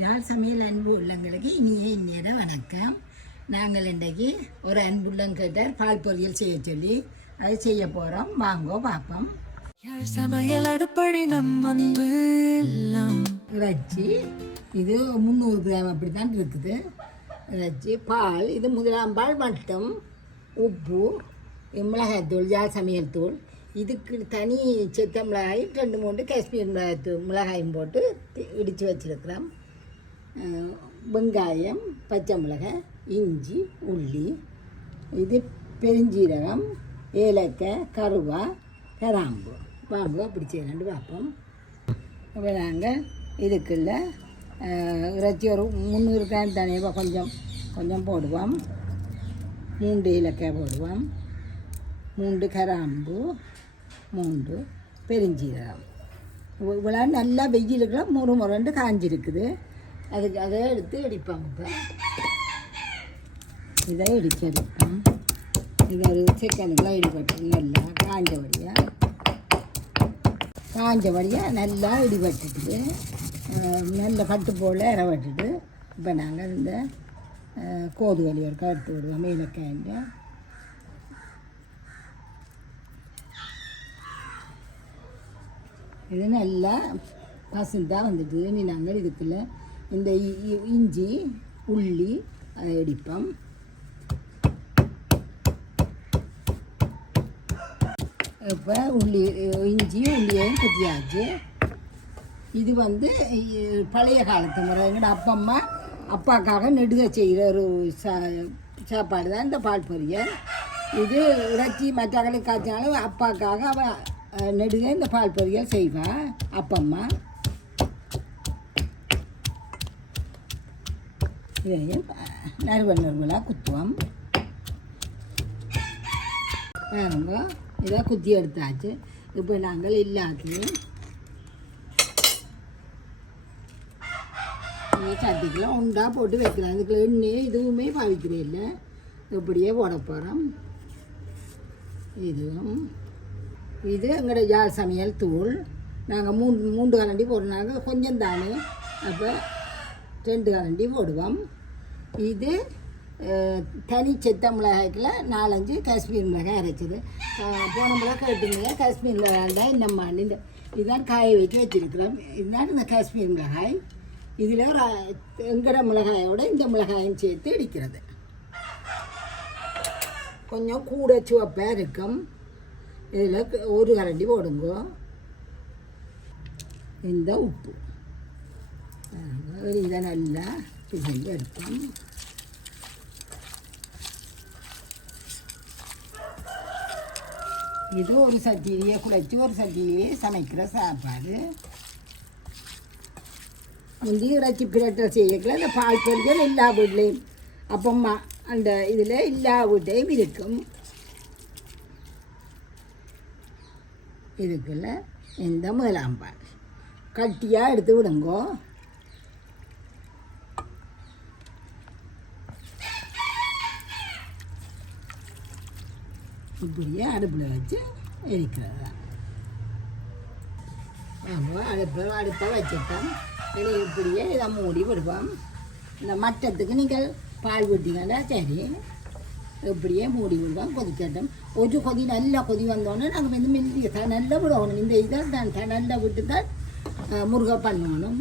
யாழ் சமையல் அன்பு உள்ளங்களுக்கு இனிய வணக்கம். நாங்கள் இன்றைக்கு ஒரு அன்புள்ளம் கேட்டார் பால் பொரியல் செய்ய சொல்லி அதை செய்ய போகிறோம். வாங்கோ பார்ப்போம். சமையல் அடுப்படி இறைச்சி இது 300 கிராம் அப்படி தான் இருக்குது. இறைச்சி பால் இது முதலாம் பால் மட்டும், உப்பு, மிளகாய்த்தூள், யாழ் சமையல் தூள், இதுக்கு தனி செத்த மிளகாய் 2-3 காஷ்மீர் மிளகாயும் போட்டு இடித்து வச்சுருக்கிறோம். வெங்காயம், பச்சை மிளகாய், இஞ்சி, உள்ளி, இது பெருஞ்சீரகம், ஏலக்காய், கருவா, கிராம்பு. வாங்க அப்படி செய்யலான்னு பார்ப்போம். அப்போ நாங்கள் இதுக்குள்ள இறைச்சி ஒரு 300 கிராம் தனியாக கொஞ்சம் கொஞ்சம் போடுவோம். 3 ஏலக்காய் போடுவோம், 3 கிராம்பு, 3 பெருஞ்சீரகம். இவ்வளோ நல்லா வெயிலுக்குள்ள முறுமுறண்டு காஞ்சிருக்குது. அதுக்கு அதை எடுத்து இடிப்போம். இப்போ இதை இடிப்போம். இது ஒரு செகண்டுக்குலாம் இடிபட்டு நல்லா காஞ்சபடியாக நல்லா இடிபட்டுட்டு நல்ல பட்டு போல் இறவட்டுட்டு இப்போ நாங்கள் இந்த கோதுவலி ஒரு எடுத்து விடுவோம். ஏலக்காய்ன்ற இது நல்லா பசுந்தாக வந்துட்டு நீ நாங்கள் இதுக்குள்ள இந்த இஞ்சி, உள்ளி அதை இடிப்போம். இப்போ உள்ளியையும் குத்தியாச்சு. இது பழைய காலத்து முறை. எங்களோட அப்பாக்காக நெடுக செய்கிற ஒரு சாப்பாடு தான் இந்த பால் பொரியல். இது இறைச்சி மற்றவர்களுக்கு காய்ச்சினாலும் அப்பாக்காக நெடுக இந்த பால் பொரியல் செய்வாள் அப்பம்மா. இதையும் நறுவலாக குத்துவோம். பாருங்க, இதை குத்தி எடுத்தாச்சு. இப்போ நாங்கள் எல்லாத்தையும் சட்டிக்கெலாம் உண்டா போட்டு வைக்கலாம். இதுக்குள்ள எண்ணெய் எதுவுமே பாவிக்கிறே இல்லை, இப்படியே போட போகிறோம். இது எங்களோட யாழ் சமையல் தூள். நாங்கள் 3 கரண்டி போடுறாங்க, கொஞ்சம் தானே, அப்போ 2 கரண்டி போடுவோம். இது தனி செத்த மிளகாய்க்குள்ள 4-5 காஷ்மீர் மிளகாய் அரைச்சது. போன மிளகாய் கேட்டுங்க, காஷ்மீர் மிளகாய் தான் இந்த இதுதான் காய வச்சு வச்சுருக்கிறோம். இதுதான் இந்த காஷ்மீர் மிளகாய். இதில் ஒரு எங்கட மிளகாயோட இந்த மிளகாயும் சேர்த்து இடிக்கிறது. கொஞ்சம் கூட சுவப்பாக இருக்கும். இதில் 1 கரண்டி போடுங்க. இந்த உப்பு இதை நல்லா பிசைஞ்சு எடுப்போம். இது ஒரு சட்டியிலேயே குழைச்சி ஒரு சட்டியிலேயே சமைக்கிற சாப்பாடு. இறைச்சி பிரட்டல் செய்யக்கல இந்த பால் பொரியல் எல்லா வீட்லேயும் அப்பம்மா அந்த இதில் எல்லா வீட்டையும் இருக்கும். இதுக்குள்ள இந்த முதலாம் பால் கட்டியாக எடுத்து விடுங்கோ. இப்படியே அடுப்பில் வச்சு எரிக்கிறது தான். அடுப்பை வச்சுட்டோம். இனி இப்படியே இதை மூடி விடுவோம். இந்த மட்டத்துக்கு நீங்கள் பால் விட்டீங்கன்னா சரி, இப்படியே மூடி விடுவோம். கொதிக்கட்டும். ஒரு கொதி நல்லா கொதி வந்தோடனே நாங்கள் மெல்லிய நல்லா விடணும். இந்த இதை தான் நல்லா விட்டு தான் முருகை பண்ணணும்.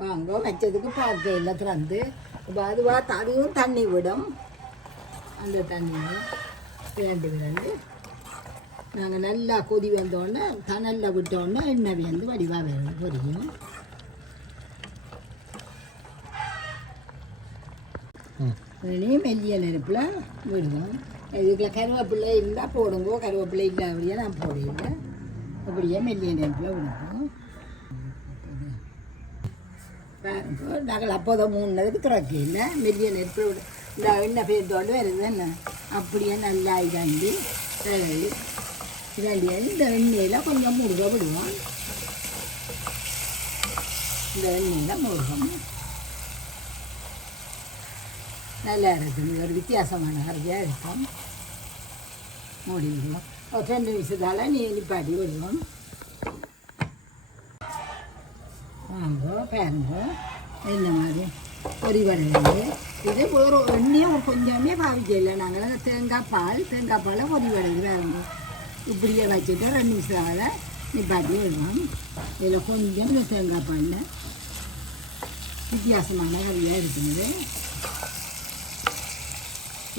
வாங்க வச்சதுக்கு பார்க்க எல்லாம் திறந்து இப்போ அதுவும் தண்ணி விடும். அந்த தண்ணியை 2 நாங்கள் நல்லா கொதி வந்தோடனே நல்லா விட்டோடனே எண்ணெய் வடிவாக வேணும் பொரியும். மெல்லிய நெருப்பில் விடுவோம். இதுக்குள்ள கருவேப்பிள்ளை இருந்தால் போடுங்கோ, கருவேப்பிள்ளை இல்லை அப்படியே நான் போடல. அப்படியே மெல்லிய நெருப்பில் விடுவோம். பாருங்க, நாங்கள் அப்போதை 3 நேரத்துக்கு திறக்க இல்லை, மெல்லிய நெருப்பில் விடு. இந்த எண்ணெய் பேர்த்தோடு வருது என்ன அப்படியே நல்லா இதாண்டி இந்த எண்ணெயில் கொஞ்சம் முருகை விடுவோம். இந்த எண்ணெயில் முருகம் நல்லா இருக்குது. ஒரு வித்தியாசமான கறியாக இருக்கும். மூடி விடுவோம். ஒரு 2 நிமிஷத்தால் நிப்பாட்டி விடுவோம். வாங்க பாருங்க, இந்த மாதிரி பொரி வடை இது ஒரு எண்ணெயும் கொஞ்சமே பாவிக்கல நாங்கள் தேங்காய் பாலை பொரி வடை வேறு இப்படியே வச்சுட்டு 2 நிமிஷம் நிப்பாட்டி விடுவோம். இதில் கொஞ்சம் இந்த தேங்காய் பாலில் வித்தியாசமான கறியாக இருக்குது.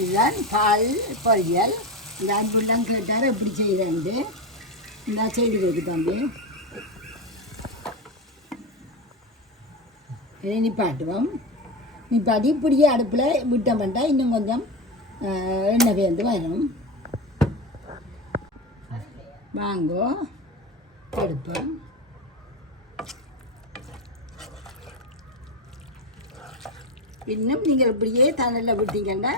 இதுதான் பால் பொரியல். இந்த அன்புலாம் கேட்டார் எப்படி செய்கிறேன்ட்டு இந்த செய்து கொடுக்கு தம்பி. இதை நிப்பாட்டுவோம். நிப்பாட்டி இப்படியே அடுப்பில் விட்டோம்ட்டா இன்னும் கொஞ்சம் எண்ணெய் பேர்ந்து வரும். வாங்கோ எடுப்போம். இன்னும் நீங்கள் இப்படியே தண்ணியில் விட்டீங்கன்னா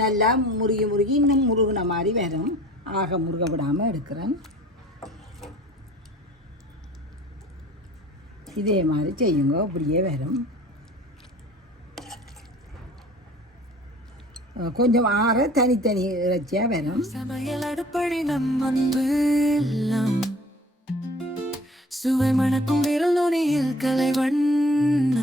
நல்லா முருகி இன்னும் முருகின மாதிரி வரும். ஆக முருக விடாமல் எடுக்கிறேன். இதே மாதிரி செய்யுங்க, இப்படியே வரும். கொஞ்சம் ஆற தனித்தனி இறைச்சியாக வரும். சமையல் அடுப்படி நம் அன்பு இல்லம் சுவை மணக்கும் விரல் நுனியில் கலைவண்ணம்